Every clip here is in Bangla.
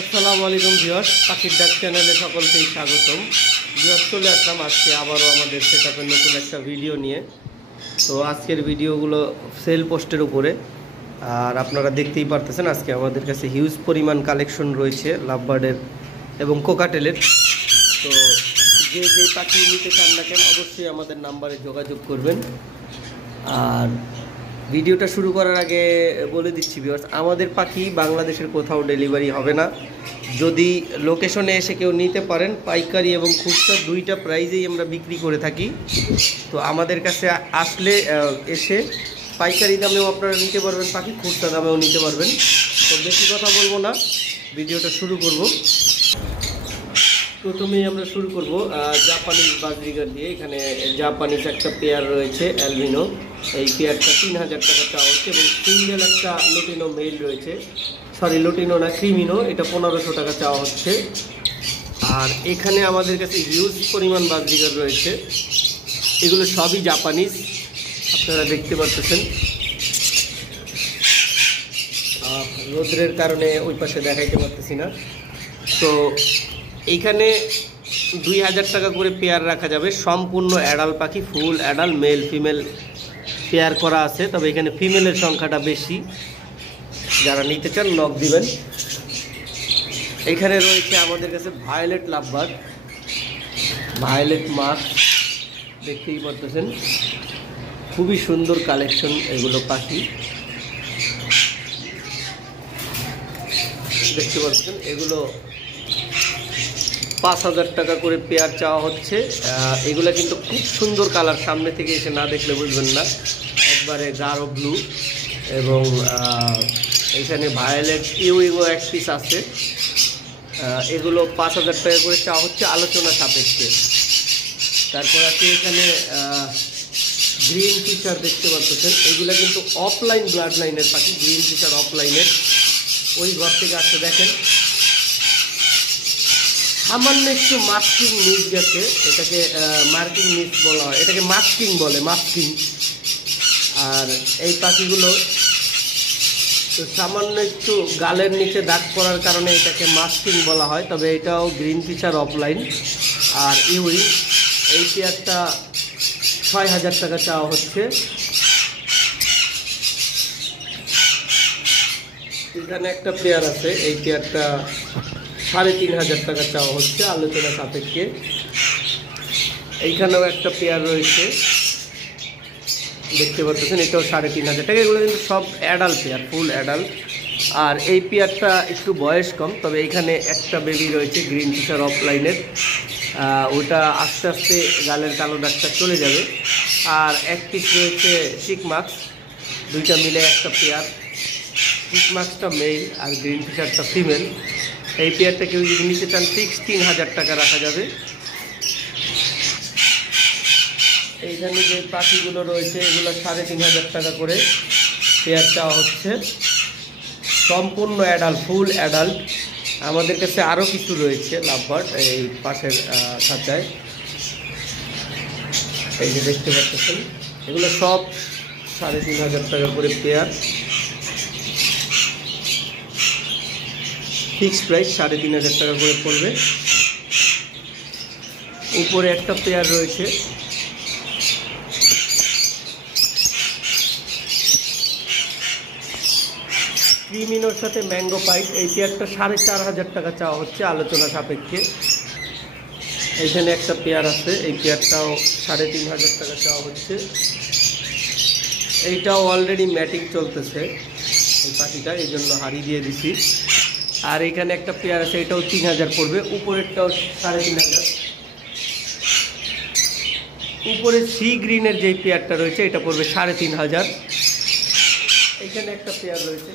আসসালামু আলাইকুম ভিউয়ার্স, পাখির ডাক চ্যানেলে সকলকেই স্বাগতম। ভিউয়ার্স, চলে আসলাম আজকে আবারও আমাদের সেটআপের নতুন একটা ভিডিও নিয়ে। তো আজকের ভিডিওগুলো সেল পোস্টের উপরে, আর আপনারা দেখতেই পারতেছেন আজকে আমাদের কাছে হিউজ পরিমাণ কালেকশন রয়েছে লাভবার্ডের এবং কোকাটেলের। তো যে পাখি নিতে চান না কেন অবশ্যই আমাদের নাম্বারে যোগাযোগ করবেন। আর ভিডিওটা শুরু করার আগে বলে দিচ্ছি ভিউয়ার্স, আমাদের পাখি বাংলাদেশের কোথাও ডেলিভারি হবে না। যদি লোকেশনে এসে কেউ নিতে পারেন, পাইকারি এবং খুচরা দুইটা প্রাইজেই আমরা বিক্রি করে থাকি। তো আমাদের কাছে আসলে এসে পাইকারি দামেও আপনারা নিতে পারবেন পাখি, খুচরা দামেও নিতে পারবেন। তো বেশি কথা বলবো না, ভিডিওটা শুরু করব। প্রথমেই আমরা শুরু করব জাপানিজ বাজরিগার দিয়ে। এখানে জাপানিজ একটা পেয়ার রয়েছে অ্যালবিনো, এই পেয়ারটা 3000 টাকা চাওয়া হচ্ছে, এবং সিঙ্গেল একটা লুটিনো মেল রয়েছে, সরি লুটিনো না ক্রিমিনো, এটা 1500 টাকা চাওয়া হচ্ছে। আর এখানে আমাদের কাছে হিউজ পরিমাণ বাজরিগার রয়েছে, এগুলো সবই জাপানিজ, আপনারা দেখতে পাচ্ছেন। রোদ্রের কারণে ওই পাশে দেখাইতে পারতেছি না। তো এইখানে 2000 টাকা করে পেয়ার রাখা যাবে, সম্পূর্ণ অ্যাডাল পাখি, full adult, male female pair করা আছে। তবে এখানে ফিমেলের সংখ্যাটা বেশি, যারা নিতে চান নক দিবেন। এখানে রয়েছে আমাদের কাছে ভায়োলেট লাভবার্ড, ভায়োলেট মাস্ক, দেখতেই পারতেছেন, খুবই সুন্দর কালেকশন এগুলো পাখি, দেখতে পাচ্ছেন। এগুলো 5000 টাকা করে পেয়ার চাওয়া হচ্ছে। এগুলো কিন্তু খুব সুন্দর কালার, সামনে থেকে এসে না দেখলে বুঝবেন না, একবারে গাঢ় ব্লু। এবং এখানে ভায়োলেট ইউইগো এক পিস আছে, এগুলো 5000 টাকা করে চাওয়া হচ্ছে আলোচনা সাপেক্ষে। তারপর আছে এখানে গ্রিন ফিশার, দেখতে পাচ্ছেন, এগুলো কিন্তু অফলাইন ব্লাড লাইনের পাখি, গ্রিন ফিশার অফলাইনের, ওই ঘর থেকে আসতে দেখেন সামান্য একটু মাস্কিং মিস গেছে, এটাকে মার্কিং মিস বলা হয়, এটাকে মাস্কিং বলে, মাস্কিং। আর এই পাখিগুলো তো সামান্য একটু গালের নিচে দাগ পড়ার কারণে এটাকে মাস্কিং বলা হয়। তবে এটাও গ্রিন ফিশার অফলাইন। আর ইউই, এই পেয়ারটা 6000 টাকা চাওয়া হচ্ছে। এখানে একটা পেয়ার আছে, এই পেয়ারটা 3500 টাকা চাওয়া হচ্ছে আলোচনা সাপেক্ষে। এইখানেও একটা পেয়ার রয়েছে, দেখতে পাচ্ছেন, এটাও 3500 টাকা। এগুলো কিন্তু সব অ্যাডাল্ট পেয়ার, ফুল অ্যাডাল্ট। আর এই পেয়ারটা একটু বয়স কম, তবে এখানে একটা বেবি রয়েছে গ্রিন ফিশার অফলাইনের, ওটা আস্তে আস্তে গালের কালো দাগটা চলে যাবে। আর এক পিস রয়েছে চিকমাক্স, দুইটা মিলে একটা পেয়ার, চিকমাক্সটা মেল আর গ্রিন ফিশারটা ফিমেল। এই পেয়ারটা কেউ যদি নিতে চান ফিক্স 3000 টাকা রাখা যাবে। এইখানে যে পাখিগুলো রয়েছে এগুলো 3500 টাকা করে পেয়ার চাওয়া হচ্ছে, সম্পূর্ণ অ্যাডাল্ট, ফুল অ্যাডাল্ট। আমাদের কাছে আরও কিছু রয়েছে লাভবার্ড এই পাশের খাঁচায়, এই যে দেখতে পাচ্ছেন, এগুলো সব 3500 টাকা করে পেয়ার, ফিক্স প্রাইস 3500 টাকা করে পড়বে। উপরে একটা পেয়ার রয়েছে, ক্রিমিনোর সাথে ম্যাঙ্গো পাইট, এই পেয়ারটা 4500 টাকা চাওয়া হচ্ছে আলোচনা সাপেক্ষে। এইখানে একটা পেয়ার আছে, এই পেয়ারটাও 3500 টাকা চাওয়া হচ্ছে। এইটাও অলরেডি ম্যাটিং চলতেছে এই পাখিটা, এই জন্য হাড়ি দিয়ে দিছি। আর এখানে একটা পেয়ার আছে, এটাও 3000 পড়বে, উপরেরটাও 3500। উপরে সি গ্রিনের যেই পেয়ারটা রয়েছে এটা পড়বে 3500। এখানে একটা পেয়ার রয়েছে,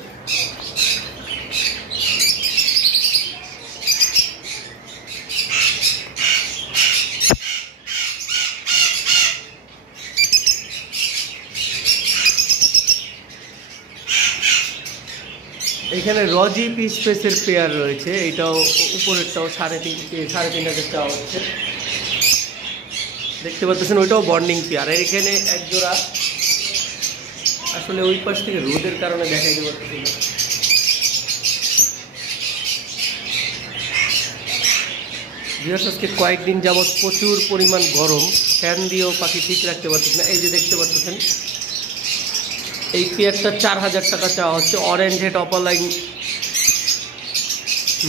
এখানে রজি পিস স্পেসের পেয়ার রয়েছে, এটাও উপরেরটাও 3500 চাওয়া হচ্ছে, দেখতে পাচ্ছেন। ওইটাও বন্ডিং পেয়ার। এখানে এক জোড়া, আসলে ওই পাশ থেকে রোদের কারণে দেখাইতে পারছি না, ভিউয়ার্স আজকে কয়েকদিন যাবৎ প্রচুর পরিমাণ গরম, ফ্যান দিয়েও পাখি ঠিক রাখতে পারতেছে না। এই যে দেখতে পাচ্ছেন এই পেয়ারটা 4000 টাকা চাওয়া হচ্ছে। অরেঞ্জ হেড অপালাইন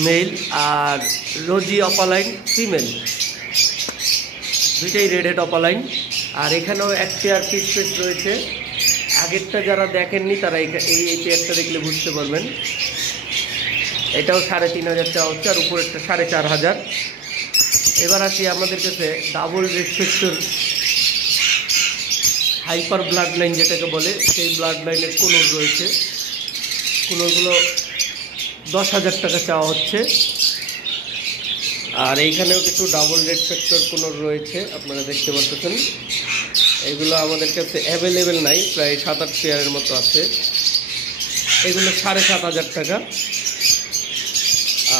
মেল আর রোজি অপালাইন ফিমেল, দুইটাই রেড হেড অপালাইন। আর এখানেও এক পেয়ার পিস পিস রয়েছে। আগেরটা যারা দেখেননি তারা এই পেয়ারটা দেখলে বুঝতে পারবেন। এটাও 3500 চাওয়া হচ্ছে আর উপরেরটা 4500। এবার আসি আমাদের কাছে ডাবল রেস্ট্রিক্টর হাইপার ব্লাড লাইন যেটাকে বলে, সেই ব্লাড লাইনের কোনর রয়েছে। কোনরগুলো 10,000 টাকা চাওয়া হচ্ছে। আর এইখানেও কিছু ডাবল রেস্ট্রিক্টর কোনর রয়েছে, আপনারা দেখতে পাচ্ছেন। এগুলো আমাদের কাছে অ্যাভেলেবেল নাই, প্রায় 7-8 পেয়ারের মতো আছে। এগুলো 7,500 টাকা।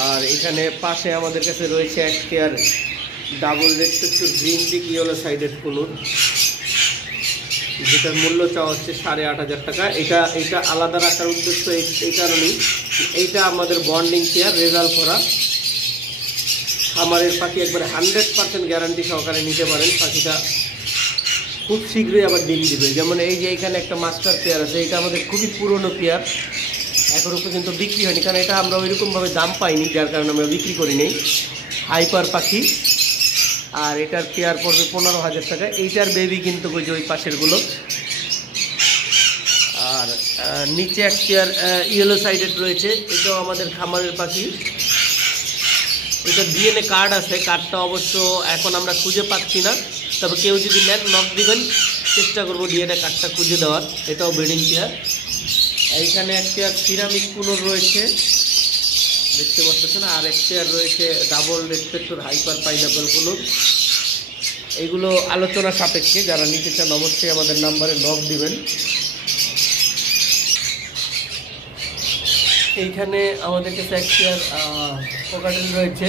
আর এখানে পাশে আমাদের কাছে রয়েছে এক pair double restrictor green cheek yellow sided conure, যেটার মূল্য চাওয়া হচ্ছে 8,500 টাকা। এটা আলাদা রাখার উদ্দেশ্য এই কারণেই, এইটা আমাদের বন্ডিং পেয়ার রেজাল্ট করা খামারের পাখি, একবারে 100% গ্যারান্টি সহকারে নিতে পারেন। পাখিটা খুব শীঘ্রই আবার ডিম দিবে। যেমন এই যে এখানে একটা মাস্টার পেয়ার আছে, এটা আমাদের খুবই পুরনো পেয়ার, এখনও পর্যন্ত বিক্রি হয়নি, কারণ এটা আমরা ওইরকমভাবে দাম পাইনি, যার কারণে আমরা বিক্রি করি নেই। হাইপার পাখি, আর এটার পেয়ার পড়বে 15,000 টাকা। এইটার বেবি কিন্তু ওই যে ওই পাশেরগুলো। আর নিচে এক পেয়ার ইয়েলো সাইডেড রয়েছে, এটাও আমাদের খামারের পাখি। এটা ডিএনএ কার্ড আছে, কার্ডটা অবশ্য এখন আমরা খুঁজে পাচ্ছি না, তবে কেউ যদি নেন নক দিবেন, চেষ্টা করবো ডিএনএ কার্ডটা খুঁজে দেওয়ার। এটাও ব্রিডিং পেয়ার। এইখানে এক পেয়ার সিরামিক কুনোর রয়েছে, দেখতে পাচ্ছেন। আর এক পেয়ার রয়েছে ডাবল রেস্ট্রিক্টর হাইপার পাইনাপেল কুনোর। এইগুলো আলোচনা সাপেক্ষে, যারা নিতে চান অবশ্যই আমাদের নাম্বারে নক দিবেন। এইখানে আমাদের কাছে এক পেয়ার কোকাটেল রয়েছে,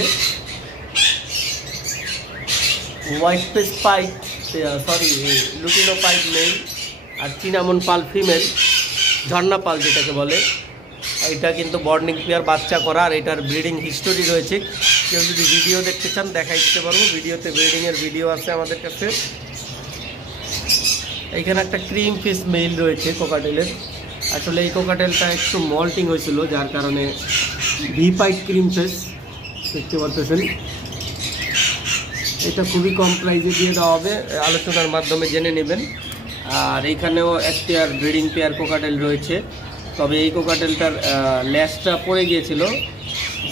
white face pied lutino pied male আর চিনামন পাল ফিমেল, ঝর্ণা পাল যেটাকে বলে। এটা কিন্তু বর্নিং পেয়ার, বাচ্চা করা। আর এটার ব্রিডিং হিস্টোরি রয়েছে, কেউ যদি ভিডিও দেখতে চান দেখাই দিতে পারবো। ভিডিওতে ব্রিডিংয়ের ভিডিও আছে আমাদের কাছে। এইখানে একটা ক্রিম ফিস মেল রয়েছে কোকাটেলের। আসলে এই কোকাটেলটা একটু মল্টিং হয়েছিল, যার কারণে ভি পাইট ক্রিম ফেস দেখতে পাচ্ছেন। এটা খুবই কম প্রাইসে দিয়ে দেওয়া হবে, আলোচনার মাধ্যমে জেনে নেবেন। আর এইখানেও এক পেয়ার ব্রিডিং পেয়ার কোকাটেল রয়েছে, তবে এই কোকাটেলটার ল্যাসটা পড়ে গিয়েছিল,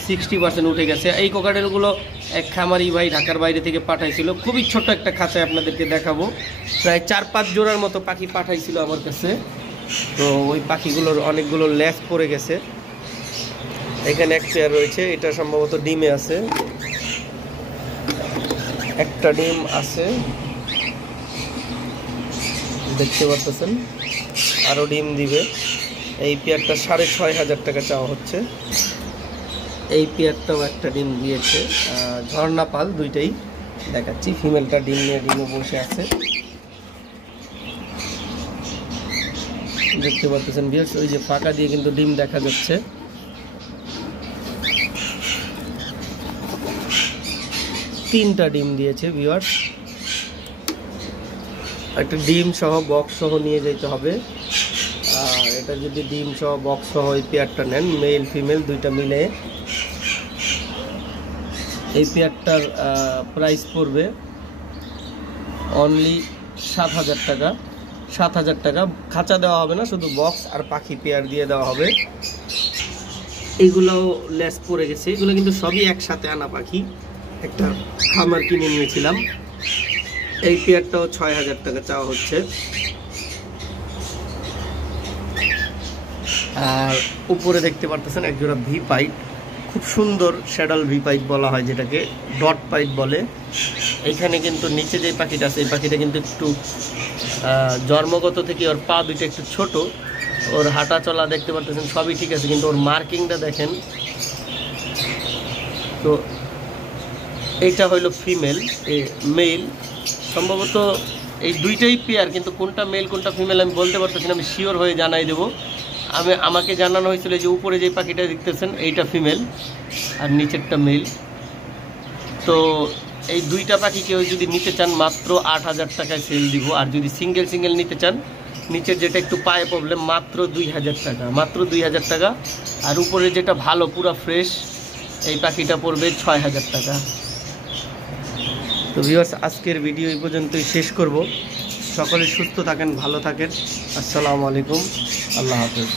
60% উঠে গেছে। এই কোকাটেলগুলো এক খামারি ভাই ঢাকার বাইরে থেকে পাঠাইছিল, খুবই ছোট একটা খাঁচায় আপনাদেরকে দেখাবো। প্রায় 4-5 জোড়ার মতো পাখি পাঠাইছিল আমার কাছে, তো ওই পাখিগুলোর অনেকগুলো ল্যাস পড়ে গেছে। এখানে এক পেয়ার রয়েছে, এটা সম্ভবত ডিমে আছে, একটা ডিম আছে দেখতে পাচ্ছেন, আরও ডিম দিবে। এই পেয়ারটা 6,500 টাকা চাওয়া হচ্ছে। এই পেয়ারটাও একটা ডিম দিয়েছে, ঝর্ণা পাল, দুইটাই দেখাচ্ছি। ফিমেলটা ডিম নিয়ে ডিমে বসে আছে, দেখতে পাচ্ছেন ভিউয়ার্স। ওই যে ফাঁকা দিয়ে কিন্তু ডিম দেখা যাচ্ছে। তিনটা ডিম দিয়েছে ভিউয়ার্স। একটা ডিম সহ বক্স সহ নিয়ে যেতে হবে। আর এটা যদি ডিম সহ বক্স সহ এই পেয়ারটা নেন, মেল ফিমেল দুইটা মিলে, এই পেয়ারটার প্রাইস পড়বে অনলি 7,000 টাকা। 7,000 টাকা। খাঁচা দেওয়া হবে না, শুধু বক্স আর পাখি পেয়ার দিয়ে দেওয়া হবে। এইগুলো লেস পড়ে গেছে, এগুলো কিন্তু সবই একসাথে আনা পাখি, একটা খামার কিনে নিয়েছিলাম। এই পেয়ারটাও 6,000 টাকা চাওয়া হচ্ছে। আর উপরে দেখতে পারতেছেন একজোড়া ভি পাইপ, খুব সুন্দর শ্যাডল ভি পাইপ বলা হয়, যেটাকে ডট পাইপ বলে। এইখানে কিন্তু নিচে যে পাখিটা আছে, এই পাখিটা কিন্তু একটু জন্মগত থেকে ওর পা দুইটা একটু ছোট, ওর হাঁটা চলা দেখতে পারতেছেন সবই ঠিক আছে, কিন্তু ওর মার্কিংটা দেখেন। তো এইটা হইল ফিমেল, মেল সম্ভবত এই দুইটাই পেয়ার, কিন্তু কোনটা মেল কোনটা ফিমেল আমি বলতে পারতেছি না, আমি শিওর হয়ে জানাই দেবো। আমাকে জানানো হয়েছিল যে উপরে যে পাখিটা দেখতেছেন এইটা ফিমেল আর নিচেরটা মেল। তো এই দুইটা পাখি কেউ যদি নিতে চান মাত্র 8,000 টাকায় সেল দিব। আর যদি সিঙ্গেল সিঙ্গেল নিতে চান, নিচের যেটা একটু পায়ে প্রবলেম, মাত্র 2,000 টাকা, মাত্র 2,000 টাকা। আর উপরে যেটা ভালো পুরো ফ্রেশ, এই পাখিটা পড়বে 6,000 টাকা। তো ভিউয়ার্স, আজকের ভিডিও এই পর্যন্তই শেষ করব। সকলে সুস্থ থাকেন, ভালো থাকেন। আসসালামু আলাইকুম, আল্লাহ হাফেজ।